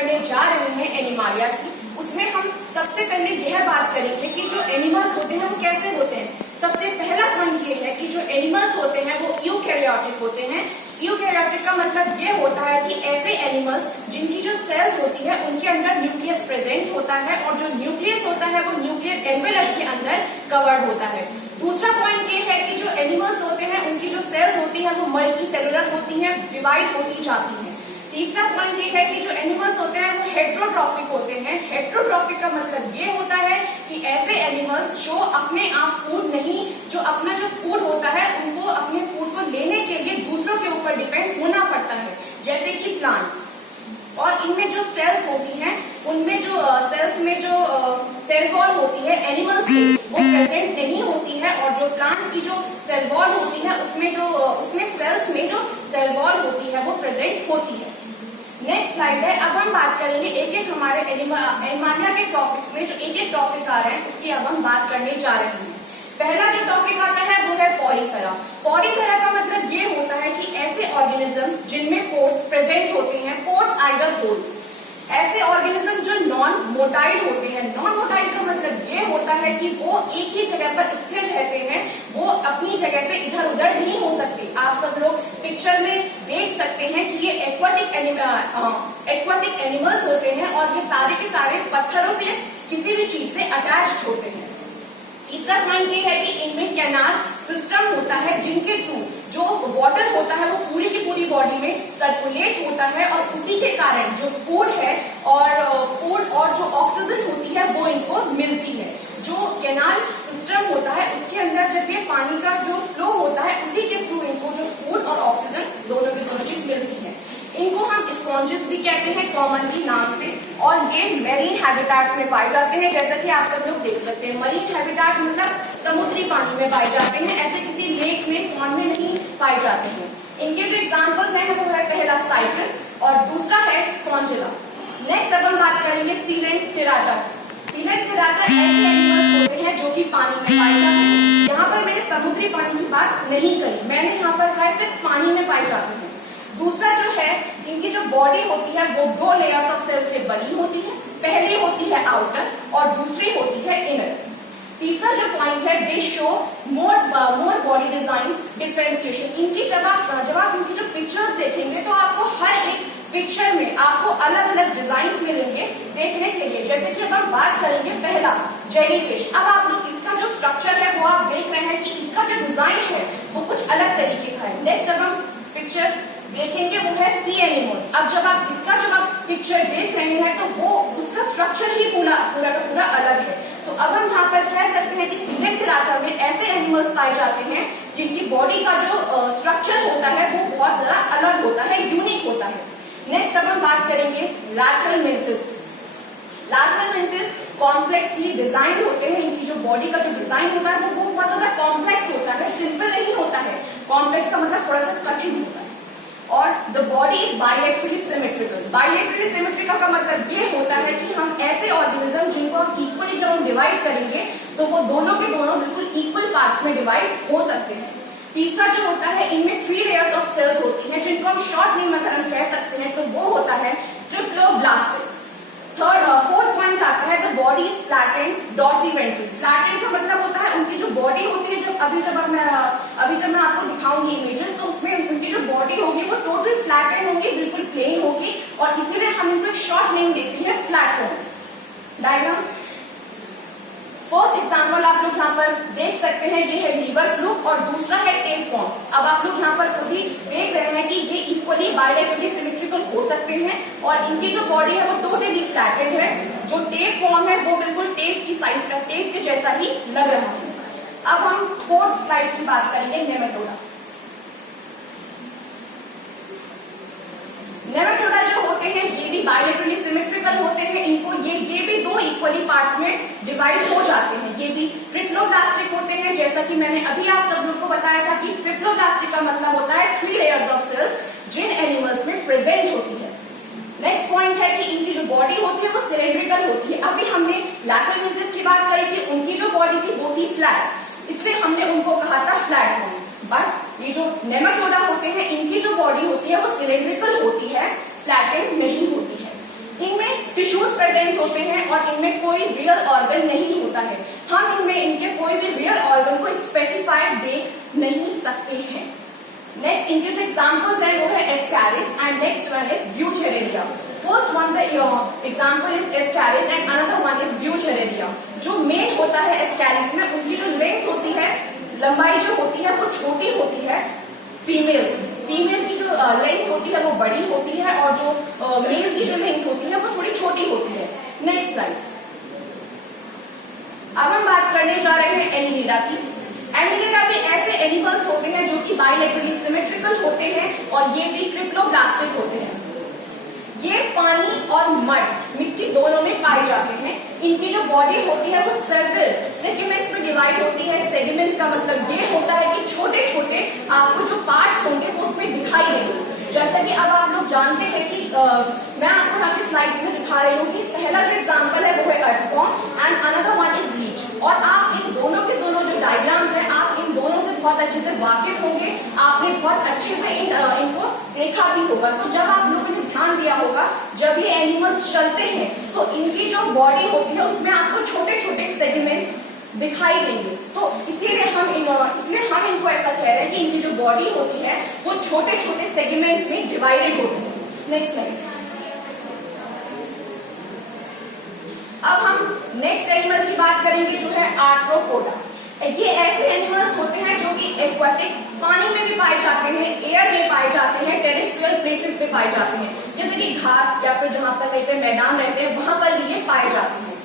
करने जा रहे हैं एनिमालिया की। उसमें हम सबसे पहले यह बात करेंगे कि जो एनिमल्स होते हैं वो कैसे होते हैं। सबसे पहला पॉइंट ये है कि जो एनिमल्स होते हैं वो यूकैरियोटिक होते हैं। यूकैरियोटिक का मतलब ये होता है कि ऐसे एनिमल्स जिनकी जो सेल्स होती है उनके अंदर न्यूक्लियस प्रेजेंट होता है और जो न्यूक्लियस होता है वो न्यूक्लियर एनवेलप के अंदर कवर्ड होता है। दूसरा पॉइंट ये है कि जो एनिमल्स होते हैं उनकी जो सेल्स होती है वो मल्टी सेलुलर होती हैं, डिवाइड होती जाती हैं। तीसरा पॉइंट ये है कि जो एनिमल्स होते हैं वो हेट्रोट्रॉफिक होते हैं। हेट्रोट्रॉफिक का मतलब ये होता है कि ऐसे एनिमल्स जो अपने आप फूड नहीं, जो अपना जो फूड होता है उनको अपने फूड को लेने के लिए दूसरों के ऊपर डिपेंड होना पड़ता है, जैसे कि प्लांट्स। और इनमें जो सेल्स होती हैं उनमें जो सेल्स में जो सेल वॉल होती है एनिमल्स की वो प्रेजेंट नहीं होती है, और जो प्लांट्स की जो सेल वॉल होती है उसमें सेल्स में जो सेल वॉल होती है वो प्रेजेंट होती है। नेक्स्ट स्लाइड है। अब हम बात करेंगे एक एक हमारे एनिमालिया के टॉपिक्स में जो एक एक टॉपिक आ रहे हैं उसकी अब हम बात करने जा रहे हैं। पहला जो टॉपिक आता है वो है पॉरीफेरा। पॉरीफेरा का मतलब ये होता है कि ऐसे ऑर्गेनिजम्स जिनमें पोर्स प्रेजेंट होते हैं, पोर्स आइदर होल्स, ऐसे ऑर्गेनिज्म जो नॉन मोटाइल होते हैं। नॉन मोटाइल का मतलब ये होता है कि वो एक ही जगह पर स्थिर रहते हैं, वो अपनी जगह से इधर उधर नहीं हो सकते। आप सब लोग पिक्चर में देख सकते हैं कि ये एक्वाटिक एनिमल्स होते हैं और ये सारे के सारे पत्थरों से किसी भी चीज से अटैच्ड होते हैं। तीसरा पॉइंट ये है कि इनमें कैनाल सिस्टम होता है जिनके थ्रू जो वाटर होता है वो पूरी की पूरी बॉडी में सर्कुलेट होता है, और उसी के कारण जो फूड है और जो ऑक्सीजन होती है वो इनको मिलती है। जो कैनाल सिस्टम होता है उसके अंदर जब ये पानी का जो फ्लो होता है उसी के थ्रू इनको जो फूड और ऑक्सीजन दोनों की दोनों चीज मिलती है। इनको हम स्पॉन्जेस भी कहते हैं कॉमनली नाम से, और ये मैरीन हैबिटाट्स में पाए जाते हैं, जैसा कि आप सब लोग देख सकते हैं। मरीन हैबिटाट्स मतलब समुद्री पानी में पाए जाते हैं, ऐसे किसी लेक में पॉन्ड में नहीं पाए जाते हैं। इनके जो एग्जांपल्स हैं वो है पहला साइकिल और दूसरा है स्पॉन्जिला। नेक्स्ट अब हम बात करेंगे सीलेंटेराटा। सीलेंटेराटा ऐसे एनिमल्स होते हैं जो कि पानी में पाए जाते हैं। यहाँ पर मैंने समुद्री पानी की बात नहीं करी, मैंने यहाँ पर कहा सिर्फ पानी में पाए जाते हैं। दूसरा जो है इनकी जो बॉडी होती है वो दो लेयर्स ऑफ सेल से बनी होती है। पहली होती है आउटर और दूसरी होती है इनर। तीसरा जो पॉइंट है दे show more body design differentiation. इनकी जब आप इनकी जो पिक्चर्स देखेंगे तो आपको हर एक पिक्चर में आपको अलग अलग डिजाइन मिलेंगे देखने के लिए। जैसे कि अब हम बात करेंगे पहला जेलीफिश। अब आप लोग इसका जो स्ट्रक्चर है वो आप देख रहे हैं कि इसका जो डिजाइन है वो कुछ अलग तरीके का है। नेक्स्ट अब हम पिक्चर देखेंगे वो है सी एनिमल्स। अब जब आप पिक्चर देख रहे हैं तो वो उसका स्ट्रक्चर ही पूरा का पूरा अलग है। तो अब हम यहाँ पर कह सकते हैं कि सीलेंटेराटा में ऐसे एनिमल्स पाए जाते हैं जिनकी बॉडी का जो स्ट्रक्चर होता है वो बहुत ज्यादा अलग होता है, यूनिक होता है। नेक्स्ट अब हम बात करेंगे लैथलमिंथिस। लैथलमिंथिस कॉम्प्लेक्सली डिजाइन होते हैं। इनकी जो बॉडी का जो डिजाइन होता है वो बहुत ज्यादा कॉम्प्लेक्स होता है, सिंपल नहीं होता है। कॉम्प्लेक्स का मतलब थोड़ा सा कठिन होता है। और the body is bilaterally symmetrical. Bilaterally symmetrical का मतलब ये होता है कि हम ऐसे ऑर्गेनिज्म जिनको हम इक्वली जब हम डिवाइड करेंगे तो वो दोनों के दोनों बिल्कुल इक्वल पार्ट्स में डिवाइड हो सकते हैं। तीसरा जो होता है इनमें 3 लेयर्स ऑफ सेल्स होती हैं जिनको हम शॉर्ट नेम अगर हम कह सकते हैं तो वो होता है ट्रिप्लोब्लास्ट। फोर्थ पॉइंट आता है the body is flattened dorsiventral. Flattened का मतलब होता है उनकी जो बॉडी होती है, जो अभी जब मैं आपको दिखाऊंगी इमेजेस तो उसमें उनकी जो बॉडी होगी वो टोटल फ्लैटेंड होगी, बिल्कुल प्लेन होगी, और इसीलिए हम इनको एक शॉर्ट नेम देते हैं फ्लैटफॉर्म्स। डायग्राम फर्स्ट एग्जाम्पल आप लोग यहाँ पर देख सकते हैं, ये है लीवर फ्लूक और दूसरा है टेपवॉर्म। अब आप लोग यहाँ पर खुद ही देख रहे हैं कि ये इक्वली बाइलेटरली सिमेट्रिकल हो सकते हैं और इनकी जो बॉडी है वो टोटली फ्लैटेड है। जो टेपवॉर्म है वो बिल्कुल टेप की साइज का, टेप के जैसा ही लग रहा है। अब हम फोर्थ स्लाइड की बात करेंगे नेमेटोडा। नेमेटोडा जो होते हैं ये भी बाइलेटरली सिमेट्रिकल होते हैं। इनको ये भी दो इक्वली पार्ट्स में डिवाइड हो जाते हैं। ये भी ट्रिप्लोब्लास्टिक होते हैं, जैसा कि मैंने अभी आप सब लोग को बताया था कि ट्रिप्लोब्लास्टिक का मतलब होता है 3 लेयर्स ऑफ सेल्स जिन एनिमल्स में प्रेजेंट होती है। नेक्स्ट पॉइंट है कि इनकी जो बॉडी होती है वो सिलेंड्रिकल होती है। अभी हमने लैथलमिंथिस की बात करी थी, उनकी जो बॉडी थी वो थी फ्लैट, इसलिए हमने उनको कहा था फ्लैटफॉर्म्स। बट ये जो नेमेटोडा होते हैं इनकी जो बॉडी होती है वो सिलेंड्रिकल होती है, फ्लैटेंड नहीं होती है। इनमें होते हैं और इनमें कोई रियल ऑर्गन नहीं होता है। हम इनमें इनके कोई भी रियल ऑर्गन को स्पेसिफाइड देख नहीं सकते हैं। नेक्स्ट इनके जो एग्जाम्पल्स हैं वो है ascaris and next one is wuchereria. First one the example is ascaris and another one is wuchereria. जो मेल होता है एस्कैरिस में, उनकी जो लेंथ होती है, लंबाई जो होती है वो छोटी होती है फीमेल से। फीमेल की जो लेंथ होती है वो बड़ी होती है और जो मेल की जो लेंथ होती है वो थोड़ी छोटी होती है। Next slide. अब हम बात करने जा रहे हैं एनिलिडा की। एनिलिडा भी ऐसे एनिमल्स होते हैं जो कि बाइलेटरली सिमेट्रिकल होते हैं और ये भी ट्रिप्लोब्लास्टिक होते हैं। ये पानी और मड मिट्टी दोनों में पाए जाते हैं। इनकी जो बॉडी होती है वो सेवरल सेगमेंट्स में डिवाइड होती है। सेगमेंट्स का मतलब ये होता है कि छोटे छोटे आपको जो पार्ट्स होंगे वो उसमें दिखाई देंगे। जैसा कि अब आप लोग जानते हैं कि मैं आपको यहाँ की स्लाइड्स में दिखा रही हूँ कि पहला जो एग्जाम्पल है वो है earthworm and another one is leech. और आप इन दोनों के दोनों जो डायग्राम्स हैं आप इन दोनों से बहुत अच्छे से वाकिफ होंगे। आपने बहुत अच्छे से इनको देखा भी होगा। तो जब आप लोगों ने ध्यान दिया होगा जब ये एनिमल्स चलते हैं तो इनकी जो बॉडी होती है उसमें आपको छोटे छोटे सेगमेंट्स दिखाई देंगे। तो इसलिए हम इनको ऐसा कह रहे हैं कि इनकी जो बॉडी होती है वो छोटे छोटे सेगमेंट्स में डिवाइडेड होती है। Next slide. अब हम नेक्स्ट एनिमल की बात करेंगे जो है आर्थ्रोपोडा। ये ऐसे एनिमल्स होते हैं जो कि एक्वाटिक पानी में भी पाए जाते हैं, एयर में पाए जाते हैं, टेरेस्ट्रियल प्लेसेस पे पाए जाते हैं, जैसे कि घास या फिर जहां पर कहीं पे मैदान रहते हैं वहां पर भी ये पाए जाते हैं।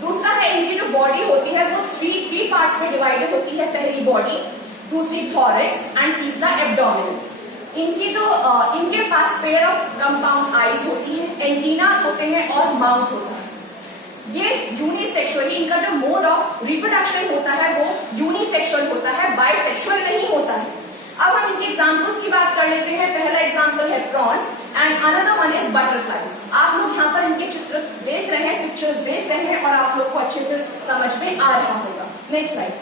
दूसरा है इनकी जो बॉडी होती है वो थ्री पार्ट्स में डिवाइडेड होती है। पहली बॉडी, दूसरी थॉरेक्स एंड तीसरा एब्डोमेन। इनके पास पेयर ऑफ कंपाउंड आईज होती है, एंटीनास होते हैं और माउथ होता है। ये यूनिसेक्सुअली, इनका जो मोड ऑफ रिप्रोडक्शन होता है वो यूनिसेक्सुअल होता है, बाइसेक्सुअल नहीं होता है। अब हम इनके एग्जाम्पल्स की बात कर लेते हैं। पहला एग्जाम्पल है prawns and another one is butterflies. आप लोग यहाँ पर इनके चित्र देख रहे हैं, पिक्चर्स देख रहे हैं और आप लोग को अच्छे से समझ में आ रहा होगा। Next slide.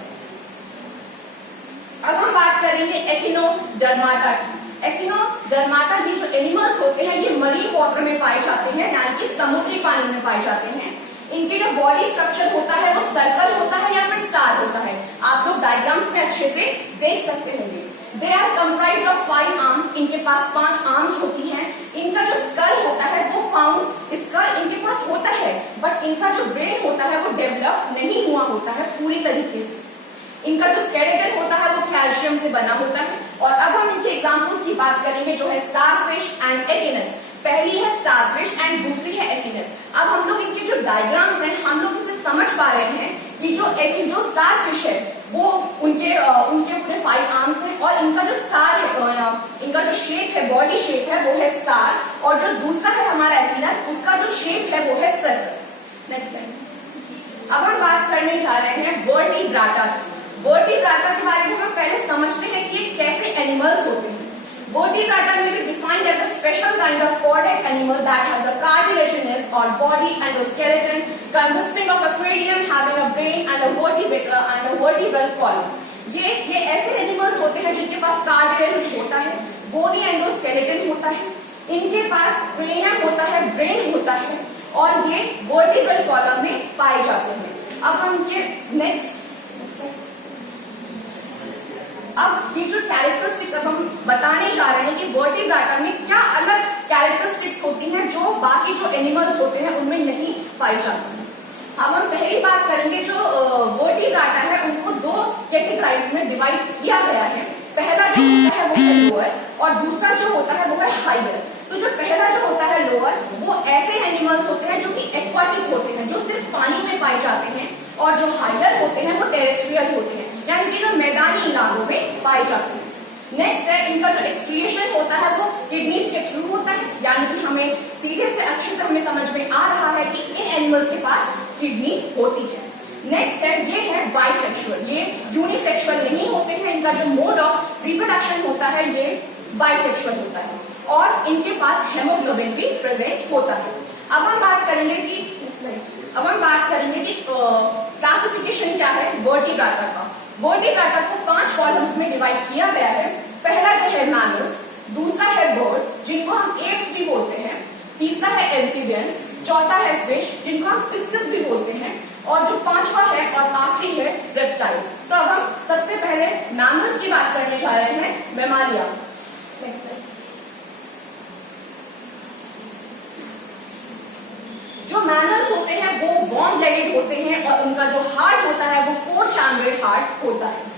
अब हम बात करेंगे एकिनोडर्माटा की। एकिनोडर्माटा ये जो एनिमल्स होते हैं ये मरीन वाटर में पाए जाते हैं, यानी कि समुद्री पानी में पाए जाते हैं। इनके जो बॉडी स्ट्रक्चर होता है वो सर्कल होता है या फिर स्टार होता है। आप लोग डायग्राम्स में अच्छे से देख सकते होंगे। They are comprised of 5 arms. इनके पास 5 आर्म्स होती हैं। इनका जो स्कल होता है वो स्कल इनके पास होता है, बट इनका जो ब्रेन होता है वो डेवलप नहीं हुआ होता है पूरी तरीके से। इनका जो स्केलेटन होता है वो कैल्शियम से बना होता है। और अब हम इनके एग्जाम्पल्स की बात करेंगे जो है स्टारफिश एंड एकिनस। पहली है स्टारफिश एंड दूसरी है एकिनस। अब हम लोग इनके जो डायग्राम्स हैं हम लोग इनसे समझ पा रहे हैं कि जो स्टारफिश है वो उनके पूरे 5 आर्म्स हैं और इनका जो स्टार है, इनका जो शेप है, बॉडी शेप है वो है स्टार। और जो दूसरा है हमारा एकिनस, उसका जो शेप है वो है सर्कल। Next slide. अब हम बात करने जा रहे हैं वर्टिब्राटा की। वर्टिब्राटा के बारे में हम पहले समझते हैं कि ये कैसे एनिमल्स होते हैं। Vertebrata may be defined as a special kind of chordate animal that has a cartilaginous or body and a skeleton consisting of a cranium having a brain and a vertebra and a vertebral column. ये ऐसे animals होते हैं जिनके पास cartilage होता है, bony endoskeleton होता है, इनके पास क्रेनियम होता है, ब्रेन होता है और ये वर्टिब्रल कॉलम में पाए जाते हैं। अब हम ये नेक्स्ट अब ये जो कैरेक्टरिस्टिक्स अब हम बताने जा रहे हैं कि वर्टिब्राटा में क्या अलग कैरेक्टरिस्टिक्स होती हैं जो बाकी जो एनिमल्स होते हैं उनमें नहीं पाई जाती हैं। अब हम पहली बात करेंगे जो वर्टिब्राटा है उनको 2 कैटेगराइज में डिवाइड किया गया है। पहला जो होता है वो है लोअर और दूसरा जो होता है वो है हायर। तो जो पहला जो होता है लोअर वो ऐसे एनिमल्स होते हैं जो कि एक्वाटिक होते हैं, जो सिर्फ पानी में पाए जाते हैं, और जो हायर होते हैं वो टेरेस्ट्रियल होते हैं, यानी कि जो मैदानी इलाकों में पाए जाते हैं। नेक्स्ट है इनका जो एक्सक्रिएशन होता है वो किडनीज के थ्रू होता है, यानी कि हमें सीधे से अच्छे से हमें समझ में आ रहा है कि इन एनिमल्स के पास किडनी होती है। नेक्स्ट है ये है बाइसेक्सुअल। ये यूनिसेक्सुअल नहीं होते हैं, इनका जो मोड ऑफ रिप्रोडक्शन होता है ये बाइसेक्सुअल होता है और इनके पास हेमोग्लोबिन भी प्रेजेंट होता है। अब हम बात करेंगे कि क्लासिफिकेशन क्या है वर्टिब्राटा का। वर्टिब्राटा को 5 कॉलम्स में डिवाइड किया गया है। पहला जो है मैमल्स, दूसरा है बर्ड्स जिनको हम एप्स भी बोलते हैं, तीसरा है एम्फीबियंस, चौथा है फिश, जिनको हम फिस्कस भी बोलते हैं, और जो पांचवा है और आखिरी है रेप्टाइल्स। तो अब हम सबसे पहले मैमल्स की बात करने जा रहे हैं, मैमालिया। Next slide. जो मैमल्स होते हैं वो वार्म ब्लडेड होते हैं और उनका जो हार्ट होता है वो 4 चैम्बर्ड हार्ट होता है।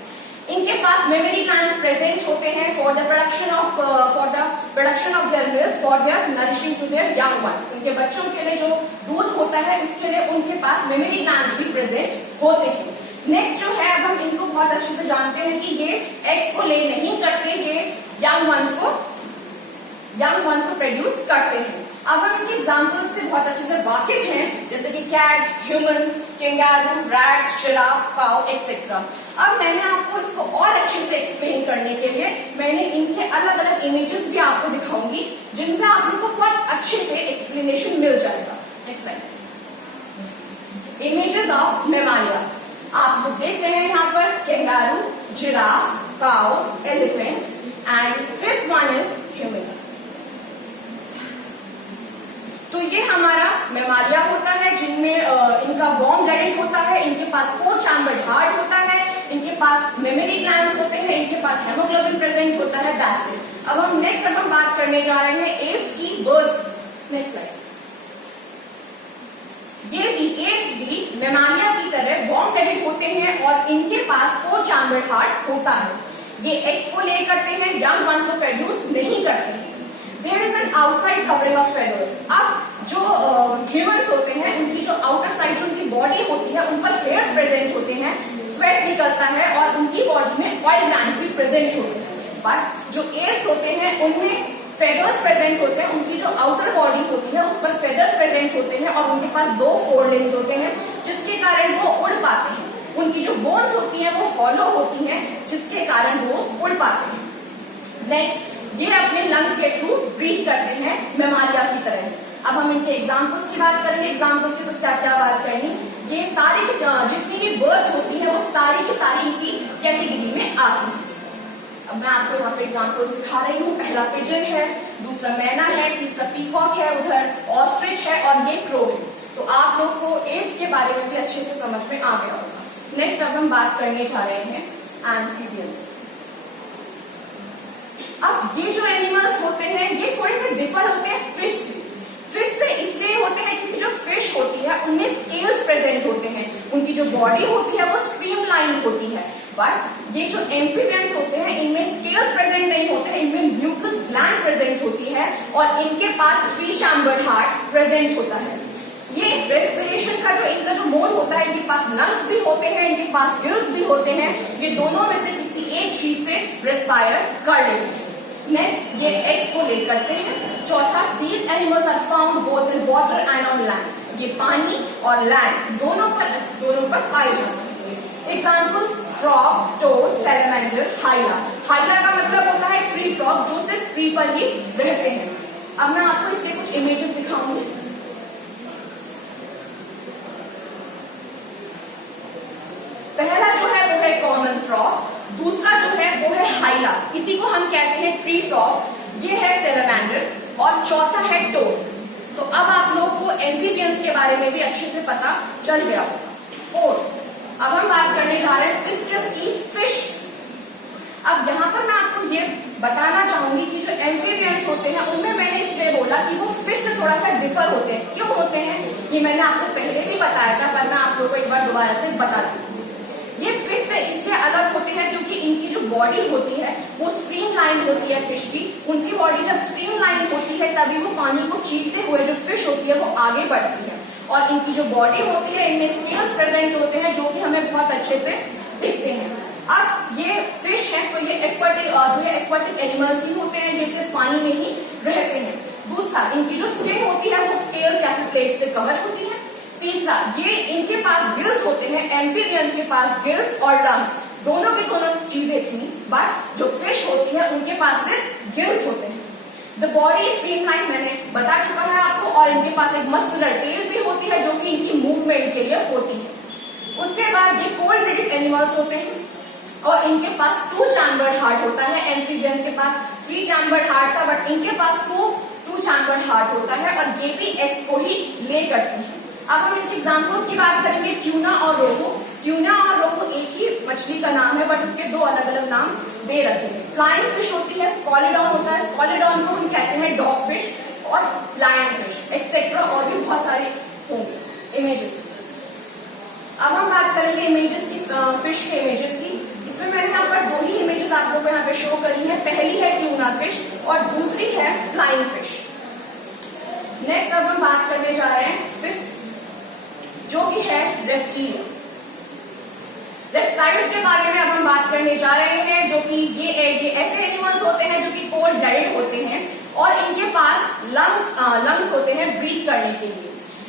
इनके पास मेमोरी ग्लैंड्स प्रेजेंट होते हैं for the production of their milk for their nourishing to their young ones. उनके बच्चों के लिए जो दूध होता है उसके लिए उनके पास मेमोरी ग्लैंड्स भी प्रेजेंट होते हैं। नेक्स्ट जो है, अब हम इनको बहुत अच्छे से जानते हैं कि ये एग्स को ले नहीं करते, ये यंग वंस को प्रोड्यूस करते हैं। अब हम इनके एग्जाम्पल्स से बहुत अच्छे से वाकिफ हैं, जैसे कि cat, humans, kangaroo, rats, giraffe, cow etcetera. अब मैंने आपको इसको और अच्छे से एक्सप्लेन करने के लिए मैंने इनके अलग अलग इमेजेस भी आपको दिखाऊंगी, जिनसे आप लोगों को बहुत अच्छे से एक्सप्लेनेशन मिल जाएगा। Next slide. इमेजेस ऑफ मैमालिया आप लोग देख रहे हैं यहाँ पर, kangaroo, giraffe, cow, elephant and fifth one is human. तो ये हमारा मैमालिया होता है, जिनमें इनका वार्म ब्लडेड होता है, इनके पास 4 चैम्बर्ड हार्ट होता है, इनके पास मेमोरी ग्लैंड्स होते हैं, इनके पास हेमोग्लोबिन प्रेजेंट होता है। That's it. अब हम बात करने जा रहे हैं एव्स की, बर्ड्स। Next slide. ये एव्स भी मैमालिया की तरह वार्म ब्लडेड होते हैं और इनके पास 4 चैम्बर्ड हार्ट होता है। ये एग्स को ले करते हैं, यंग वंस को प्रोड्यूस नहीं करते हैं। There is an outside covering of feathers. अब जो ह्यूमंस होते हैं उनकी जो आउटर साइड जो उनकी बॉडी होती है उन पर हेयर्स प्रेजेंट होते हैं, स्वेट निकलता है और उनकी बॉडी में ऑयल ग्लैंड्स भी प्रेजेंट होते हैं। बट जो एव्स होते हैं उनमें फेदर्स प्रेजेंट होते हैं, उनकी जो आउटर बॉडी होती है उस पर फेदर्स प्रेजेंट होते हैं और उनके पास 2 फोर लिम्स होते हैं, जिसके कारण वो उड़ पाते हैं। उनकी जो बोन्स होती हैं वो हॉलो होती हैं, जिसके कारण वो उड़ पाते हैं। नेक्स्ट, ये अपने लंग्स के थ्रू ब्रीथ करते हैं मैमालिया की तरह। अब हम इनके एग्जांपल्स की बात करेंगे। एग्जांपल्स की तो क्या क्या बात करनी, ये सारी जितनी भी बर्ड्स होती हैं वो सारी की सारी इसी कैटेगरी में आती हैं। अब मैं आपको यहाँ पे एग्जांपल्स दिखा रही हूँ। पहला पिजन है, दूसरा मैना है, तीसरा पीकॉक है, उधर ऑस्ट्रिच है और ये क्रो है। तो आप लोग को एव्स के बारे में भी अच्छे से समझ में आ गया होगा। नेक्स्ट अब हम बात करने जा रहे हैं एम्फीबियंस। अब ये जो एनिमल्स होते हैं ये थोड़े से डिफर होते हैं फिश से। फिश से इसलिए होते हैं क्योंकि जो फिश होती है उनमें स्केल्स प्रेजेंट होते हैं, उनकी जो बॉडी होती है वो स्ट्रीमलाइन होती है। बट ये जो एम्फीबियंस होते हैं इनमें स्केल्स प्रेजेंट नहीं होते हैं, इनमें म्यूकस ग्लैंड प्रेजेंट होती है और इनके पास 3 चैम्बर्ड हार्ट प्रेजेंट होता है। ये रेस्पिरेशन का जो इनका जो मोड होता है, इनके पास लंग्स भी होते हैं, इनके पास गिल्स भी होते हैं, ये दोनों में से किसी एक चीज से रेस्पायर कर लेते हैं। नेक्स्ट, ये एग्स को ले करते हैं। चौथा, these animals are found both in water and on land. ये पानी और लैंड दोनों पर पाए जाते हैं। Examples, frog, toad, salamander, hyla. Hyla का मतलब होता है ट्री फ्रॉग, जो सिर्फ ट्री पर ही रहते हैं। अब मैं आपको इसके कुछ इमेजेस दिखाऊंगी। पहला जो है वो है कॉमन फ्रॉग, दूसरा जो है वो है हाइला, इसी को हम कहते हैं ट्री फ्रॉग, ये है सैलमेंडर और चौथा है टोड। तो अब आप लोगों को एम्फीबियंस के बारे में भी अच्छे से पता चल गया होगा। 4, अब हम बात करने जा रहे हैं फिस्कस की, फिश। अब यहाँ पर मैं आपको ये बताना चाहूंगी कि जो एम्फीबियंस होते हैं उनमें मैंने इसलिए बोला कि वो फिश से थोड़ा सा डिफर होते हैं। क्यों होते हैं ये मैंने आपको पहले भी बताया था, पर मैं आप लोगों को एक बार दोबारा से बता दूं। ये फिश से इसलिए अलग होते हैं क्योंकि इनकी जो बॉडी होती है वो स्ट्रीमलाइन होती है। फिश की उनकी बॉडी जब स्ट्रीमलाइन होती है तभी वो पानी को चीरते हुए जो फिश होती है वो आगे बढ़ती है। और इनकी जो बॉडी होती है इनमें स्केल्स प्रेजेंट होते हैं जो कि हमें बहुत अच्छे से दिखते हैं। अब ये फिश है तो ये एक्वाटिक एनिमल्स ही होते हैं, ये सिर्फ पानी में ही रहते हैं। दूसरा, इनकी जो स्किन होती है वो स्केल्स या फिर प्लेट से कवर होती है। तीसरा, ये इनके पास गिल्स होते हैं, एम्फीबियंस के पास गिल्स और लंग्स दोनों की दोनों चीजें थी, बट जो फिश होती है उनके पास सिर्फ गिल्स होते हैं। द बॉडी स्ट्रीमलाइन मैंने बता चुका है आपको, और इनके पास एक मस्कुलर टेल भी होती है जो कि इनकी मूवमेंट के लिए होती है। उसके बाद ये कोल्ड ब्लडेड एनिमल्स होते हैं और इनके पास 2 चैम्बर्ड हार्ट होता है। एम्फीबियंस के पास 3 चैम्बर्ड हार्ट था, बट इनके पास 2 चैम्बर्ड हार्ट होता है और ये भी एग्स को ही ले ले करती हैं। अब हम इनके एग्जाम्पल्स की बात करेंगे, ट्यूना और रोहू। ट्यूना और रोहू एक ही मछली का नाम है, बट उसके दो अलग अलग नाम दे रखे हैं। फ्लाइंग फिश होती है, स्कॉलिडॉन होता है, स्कॉलिडॉन को हम कहते हैं डॉग फिश और लायन फिश एक्सेट्रा, और भी बहुत सारे होंगे इमेजेस। अब हम बात करेंगे इमेजेस की, फिश के इमेजेस की। इसमें मैंने यहाँ पर दो ही इमेजेस आप लोगों को यहाँ पे शो करी है, पहली है ट्यूना फिश और दूसरी है फ्लाइंग फिश। नेक्स्ट अब हम बात करने जा रहे हैं फिफ्थ, जो कि है रेप्टीलिया। रेप्टाइल्स के बारे में अब हम बात करने जा रहे हैं, जो कि ये ऐसे एनिमल्स होते हैं जो कि कोल्ड ब्लडेड होते हैं और इनके पास लंग्स होते हैं ब्रीथ करने के लिए।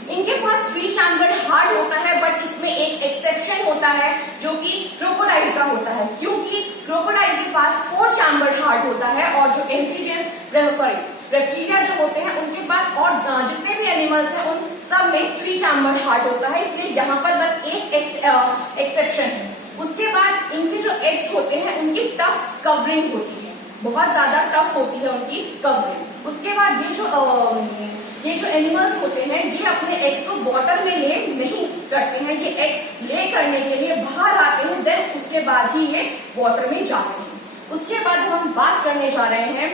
इनके पास 3 चैम्बर्ड हार्ट होता है, बट इसमें एक एक्सेप्शन होता है जो कि क्रोकोडाइल का होता है, क्योंकि क्रोकोडाइल के पास 4 चैम्बर्ड हार्ट होता है और जो रेप्टीलिया जो होते हैं उनके पास, और जितने भी एनिमल्स हैं उन सब में 3 चैम्बर्ड हार्ट होता है, इसलिए यहाँ पर बस एक एक्सेप्शन है। उसके बाद इनके जो एग्स होते हैं उनकी टफ कवरिंग होती है, बहुत ज्यादा टफ होती है उनकी कवरिंग। उसके बाद ये जो एनिमल्स होते हैं ये अपने एग्स को वाटर में ले नहीं करते हैं, ये एग्स ले करने के लिए बाहर आते हैं, देन उसके बाद ही ये वाटर में जाते हैं। उसके बाद हम बात करने जा रहे हैं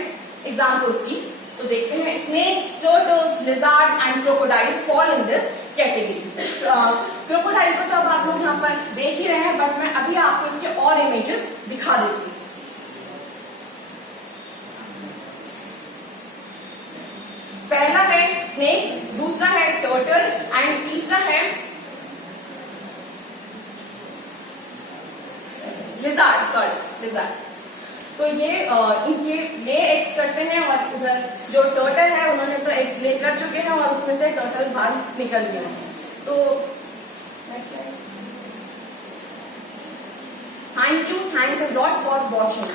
एग्जाम्पल्स की, तो देखते हैं snakes, turtles, lizard and crocodiles fall in this category. Crocodile को तो अब आप लोग यहाँ पर देख ही रहे हैं, बट मैं अभी आपको इसके और इमेजेस दिखा देती हूँ। पहला है स्नेक्स, दूसरा है टर्टल एंड तीसरा है लिजार्ड। तो ये इनके ले एग्स करते हैं और उधर जो टर्टल है उन्होंने तो एग्स ले कर चुके हैं और उसमें से टर्टल बाहर निकल गया है। तो thanks a lot for watching.